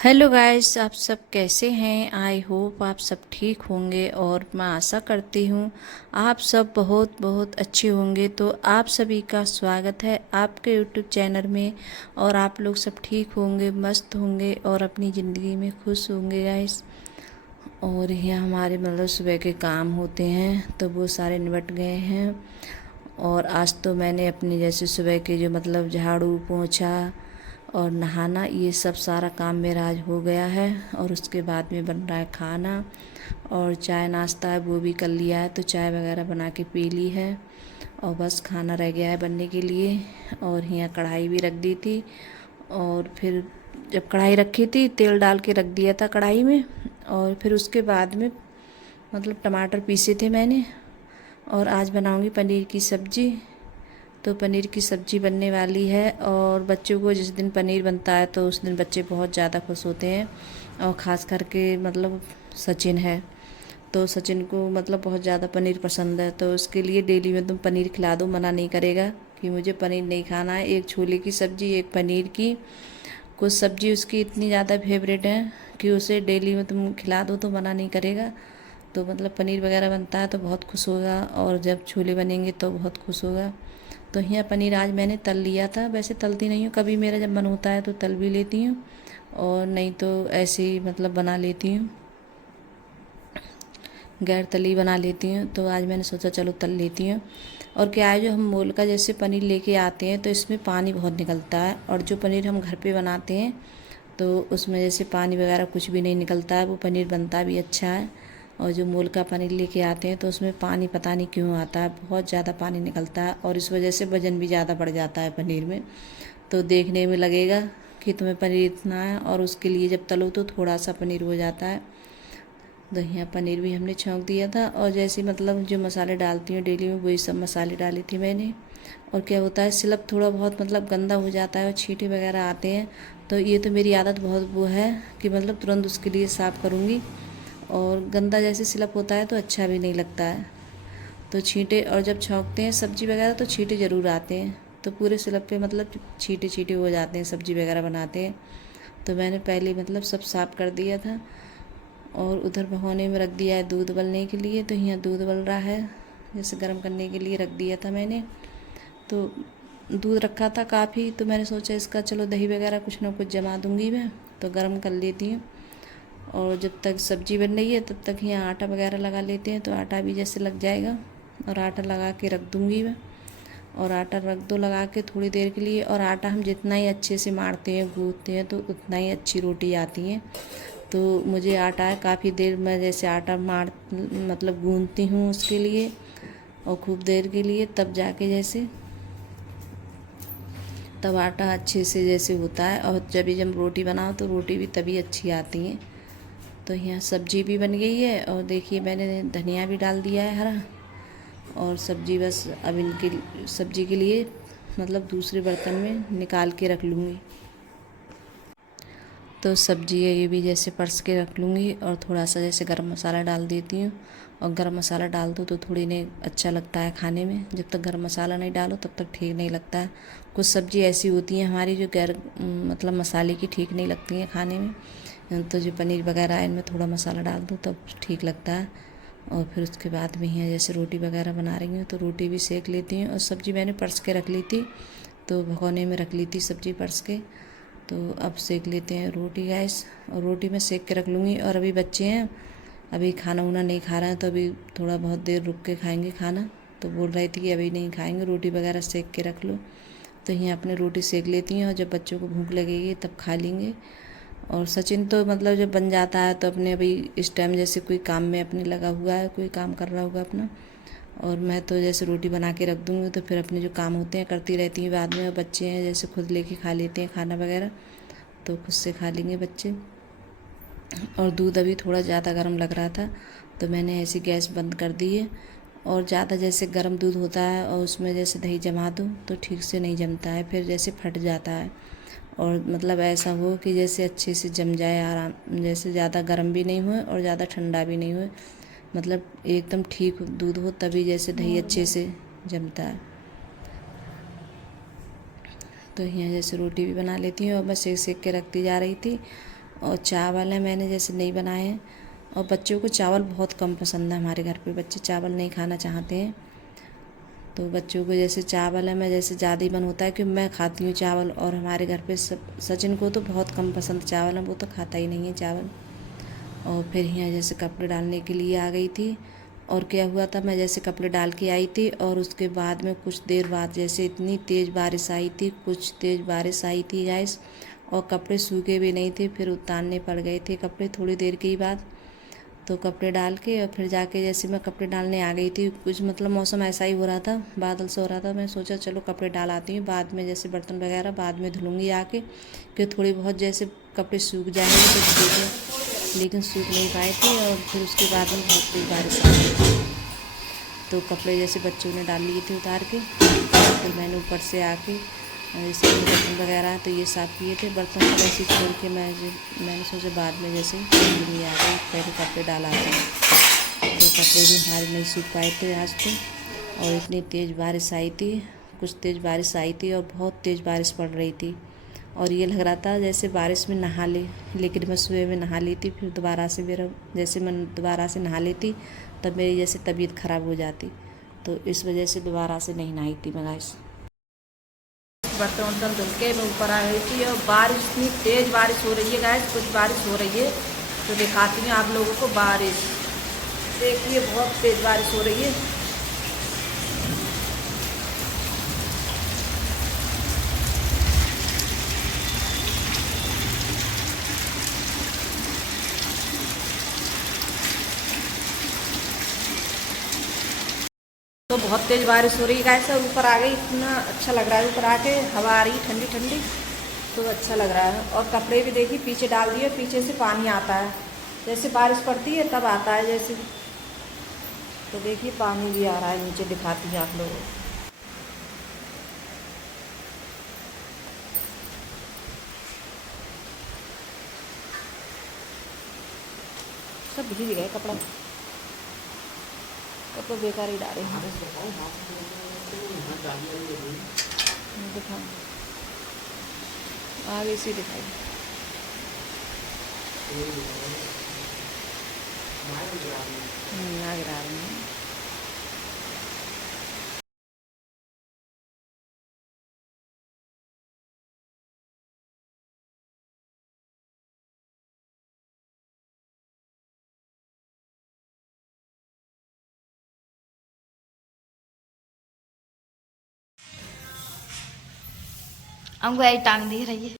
Hello guys, आप सब कैसे हैं। आई होप आप सब ठीक होंगे और मैं आशा करती हूँ आप सब बहुत बहुत अच्छे होंगे। तो आप सभी का स्वागत है आपके यूट्यूब चैनल में। और आप लोग सब ठीक होंगे, मस्त होंगे और अपनी ज़िंदगी में खुश होंगे गाइस। और ये हमारे मतलब सुबह के काम होते हैं तो वो सारे निपट गए हैं। और आज तो मैंने अपने जैसे सुबह के जो मतलब झाड़ू पोंछा और नहाना ये सब सारा काम मेरा आज हो गया है। और उसके बाद में बन रहा है खाना और चाय नाश्ता है वो भी कर लिया है, तो चाय वगैरह बना के पी ली है और बस खाना रह गया है बनने के लिए। और यहाँ कढ़ाई भी रख दी थी और फिर जब कढ़ाई रखी थी तेल डाल के रख दिया था कढ़ाई में। और फिर उसके बाद में मतलब टमाटर पीसे थे मैंने। और आज बनाऊंगी पनीर की सब्ज़ी। तो पनीर की सब्ज़ी बनने वाली है और बच्चों को जिस दिन पनीर बनता है तो उस दिन बच्चे बहुत ज़्यादा खुश होते हैं। और ख़ास करके मतलब सचिन है, तो सचिन को मतलब बहुत ज़्यादा पनीर पसंद है। तो उसके लिए डेली में तुम पनीर खिला दो, मना नहीं करेगा कि मुझे पनीर नहीं खाना है। एक छोले की सब्ज़ी, एक पनीर की, कुछ सब्ज़ी उसकी इतनी ज़्यादा फेवरेट है कि उसे डेली में तुम खिला दो तो मना नहीं करेगा। तो मतलब पनीर वगैरह बनता है तो बहुत खुश होगा और जब छोले बनेंगे तो बहुत खुश होगा। तो यहाँ पनीर आज मैंने तल लिया था। वैसे तलती नहीं हूँ, कभी मेरा जब मन होता है तो तल भी लेती हूँ और नहीं तो ऐसे ही मतलब बना लेती हूँ, गैर तली बना लेती हूँ। तो आज मैंने सोचा चलो तल लेती हूँ। और क्या है, जो हम मोल का जैसे पनीर लेके आते हैं तो इसमें पानी बहुत निकलता है, और जो पनीर हम घर पे बनाते हैं तो उसमें जैसे पानी वगैरह कुछ भी नहीं निकलता है, वो पनीर बनता भी अच्छा है। और जो मोल का पनीर लेके आते हैं तो उसमें पानी पता नहीं क्यों आता है, बहुत ज़्यादा पानी निकलता है और इस वजह से वज़न भी ज़्यादा बढ़ जाता है पनीर में। तो देखने में लगेगा कि तुम्हें पनीर इतना है और उसके लिए जब तलो तो थोड़ा सा पनीर हो जाता है। तो यहाँ पनीर भी हमने छौंक दिया था और जैसे मतलब जो मसाले डालती हूँ डेली में वही सब मसाले डाले थे मैंने। और क्या होता है, सिलप थोड़ा बहुत मतलब गंदा हो जाता है और छींटे वगैरह आते हैं। तो ये तो मेरी आदत बहुत वो है कि मतलब तुरंत उसके लिए साफ़ करूँगी। और गंदा जैसे सिलप होता है तो अच्छा भी नहीं लगता है। तो छींटे, और जब छौंकते हैं सब्ज़ी वगैरह तो छींटे ज़रूर आते हैं। तो पूरे सिलप पे मतलब छींटे छींटे हो जाते हैं सब्ज़ी वगैरह बनाते हैं। तो मैंने पहले मतलब सब साफ़ कर दिया था। और उधर भगोने में रख दिया है दूध उबलने के लिए। तो यहाँ दूध उबल रहा है, जैसे गर्म करने के लिए रख दिया था मैंने। तो दूध रखा था काफ़ी, तो मैंने सोचा इसका चलो दही वगैरह कुछ ना कुछ जमा दूँगी मैं, तो गर्म कर लेती हूँ। और जब तक सब्ज़ी बन रही है तब तक यहाँ आटा वगैरह लगा लेते हैं, तो आटा भी जैसे लग जाएगा। और आटा लगा के रख दूँगी मैं। और आटा रख दो लगा के थोड़ी देर के लिए। और आटा हम जितना ही अच्छे से मारते हैं गूँथते हैं तो उतना ही अच्छी रोटी आती है। तो मुझे आटा है काफ़ी देर में जैसे आटा मार मतलब गूँथती हूँ उसके लिए और खूब देर के लिए, तब जाके जैसे तब आटा अच्छे से जैसे होता है। और जब रोटी बनाओ तो रोटी भी तभी अच्छी आती हैं। तो यहाँ सब्जी भी बन गई है और देखिए मैंने धनिया भी डाल दिया है हरा। और सब्जी बस अब इनके सब्जी के लिए मतलब दूसरे बर्तन में निकाल के रख लूँगी। तो सब्जी है ये भी जैसे परस के रख लूँगी और थोड़ा सा जैसे गरम मसाला डाल देती हूँ। और गरम मसाला डाल दो तो थोड़ी नहीं अच्छा लगता है खाने में, जब तक गरम मसाला नहीं डालो तब तक ठीक नहीं लगता है। कुछ सब्ज़ी ऐसी होती हैं हमारी जो गैर मतलब मसाले की ठीक नहीं लगती हैं खाने में। तो जो पनीर वगैरह है इनमें थोड़ा मसाला डाल दो तब ठीक लगता है। और फिर उसके बाद में यहाँ जैसे रोटी वगैरह बना रही हूँ तो रोटी भी सेक लेती हूँ। और सब्ज़ी मैंने परस के रख ली थी, तो भगोने में रख ली थी सब्ज़ी परस के। तो अब सेक लेते हैं रोटी गैस। और रोटी मैं सेक के रख लूँगी। और अभी बच्चे हैं, अभी खाना उना नहीं खा रहे हैं, तो अभी थोड़ा बहुत देर रुक के खाएंगे खाना। तो बोल रही थी कि अभी नहीं खाएंगे, रोटी वगैरह सेक के रख लो। तो यहाँ अपने रोटी सेक लेती हैं और जब बच्चों को भूख लगेगी तब खा लेंगे। और सचिन तो मतलब जब बन जाता है तो अपने अभी इस टाइम जैसे कोई काम में अपने लगा हुआ है, कोई काम कर रहा होगा अपना। और मैं तो जैसे रोटी बना के रख दूँगी तो फिर अपने जो काम होते हैं करती रहती हूँ बाद में। और बच्चे हैं जैसे खुद लेके खा लेते हैं खाना वगैरह, तो खुद से खा लेंगे बच्चे। और दूध अभी थोड़ा ज़्यादा गर्म लग रहा था तो मैंने ऐसी गैस बंद कर दी है। और ज़्यादा जैसे गर्म दूध होता है और उसमें जैसे दही जमा दो तो ठीक से नहीं जमता है, फिर जैसे फट जाता है। और मतलब ऐसा हो कि जैसे अच्छे से जम जाए आराम, जैसे ज़्यादा गर्म भी नहीं हो और ज़्यादा ठंडा भी नहीं हो, मतलब एकदम ठीक दूध हो तभी जैसे दही अच्छे से जमता है। तो यहाँ जैसे रोटी भी बना लेती हूँ और मैं सेक सेक के रखती जा रही थी। और चावल है मैंने जैसे नहीं बनाए हैं। और बच्चों को चावल बहुत कम पसंद है, हमारे घर पे बच्चे चावल नहीं खाना चाहते हैं। तो बच्चों को जैसे चावल है मैं जैसे ज़्यादा ही मन होता है कि मैं खाती हूँ चावल, और हमारे घर पे सचिन को तो बहुत कम पसंद चावल है, वो तो खाता ही नहीं है चावल। और फिर यहाँ जैसे कपड़े डालने के लिए आ गई थी। और क्या हुआ था, मैं जैसे कपड़े डाल के आई थी और उसके बाद में कुछ देर बाद जैसे इतनी तेज़ बारिश आई थी, कुछ तेज़ बारिश आई थी गाइस। और कपड़े सूखे भी नहीं थे, फिर उतारने पड़ गए थे कपड़े थोड़ी देर के बाद। तो कपड़े डाल के और फिर जाके जैसे मैं कपड़े डालने आ गई थी, कुछ मतलब मौसम ऐसा ही हो रहा था, बादल से हो रहा था। मैं सोचा चलो कपड़े डाल आती हूँ, बाद में जैसे बर्तन वगैरह बाद में धुलूँगी आके, कि थोड़ी बहुत जैसे कपड़े सूख जाएंगे तो ठीक है। लेकिन सूख नहीं पाए थे और फिर उसके बाद में बहुत तेज़ बारिश आ गई। तो कपड़े जैसे बच्चों ने डाल लिए थे उतार के, फिर मैंने ऊपर से आके जैसे बर्तन वगैरह तो ये साफ़ किए थे, बर्तन को ऐसे छोड़ के मैंने सोचा बाद में जैसे नहीं आ गई, पहले कपड़े डाल आते हैं। तो कपड़े भी हमारे नहीं सूख पाए थे आज तो। और इतनी तेज़ बारिश आई थी, कुछ तेज़ बारिश आई थी और बहुत तेज़ बारिश पड़ रही थी। और ये लग रहा था जैसे बारिश में नहा ले, लेकिन मैं सुबह में नहा ली थी, फिर दोबारा से मेरा जैसे मैं दोबारा से नहा लेती तब मेरी जैसे तबीयत ख़राब हो जाती, तो इस वजह से दोबारा से नहीं नहाई थी मैं गाइस। बर्तन वर्तन धुल के मैं ऊपर आ गई थी और बारिश इतनी तेज़ बारिश हो रही है गाइस, कुछ बारिश हो रही है तो दिखाती हूँ आप लोगों को बारिश। देखिए बहुत तेज़ बारिश हो रही है। तो बहुत तेज़ बारिश हो रही है गाइस, और ऊपर आ गई, इतना अच्छा लग रहा है ऊपर आके, हवा आ रही ठंडी ठंडी, तो अच्छा लग रहा है। और कपड़े भी देखिए पीछे डाल दिए, पीछे से पानी आता है, जैसे बारिश पड़ती है तब आता है जैसे। तो देखिए पानी भी आ रहा है नीचे, दिखाती है आप लोगों को। सब भीग गए कपड़ा, कपड़े बेकार ही डाले हैं। दिखाओ आगे से दिखाई। ना गिरा रही हैं। हमको टांग दी रही है।